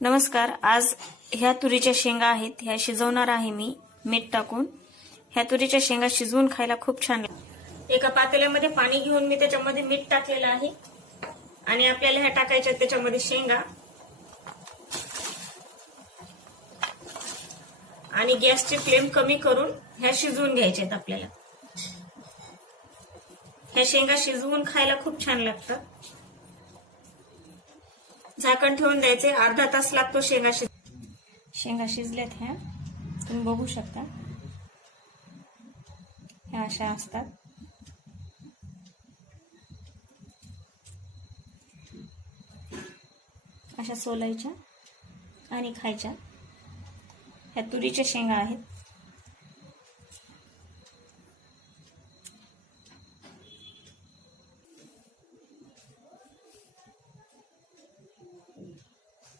नमस्कार. आज ह्या तुरीच्या शेंगा आहेत, ह्या शिजवणार आहे मी मीठ टाकून. ह्या तुरीच्या शेंगा शिजवून खायला खूप छान लागतात. एका पातेल्यामध्ये पाणी घेऊन मी त्याच्यामध्ये मीठ टाकलेलं आहे आणि आपल्याला ह्या टाकायच्या त्याच्यामध्ये शेंगा. आणि गॅसची फ्लेम कमी करून ह्या शिजवून घ्यायच्या आहेत आपल्याला. ह्या शेंगा शिजवून खायला खूप छान लागतात. झाकण ठेवून द्यायचे, अर्धा तास लागतो शेंगा शिजल्यात. ह्या तुम्ही बघू शकता, ह्या अशा असतात. अशा सोलायच्या आणि खायच्या. ह्या तुरीच्या शेंगा आहेत.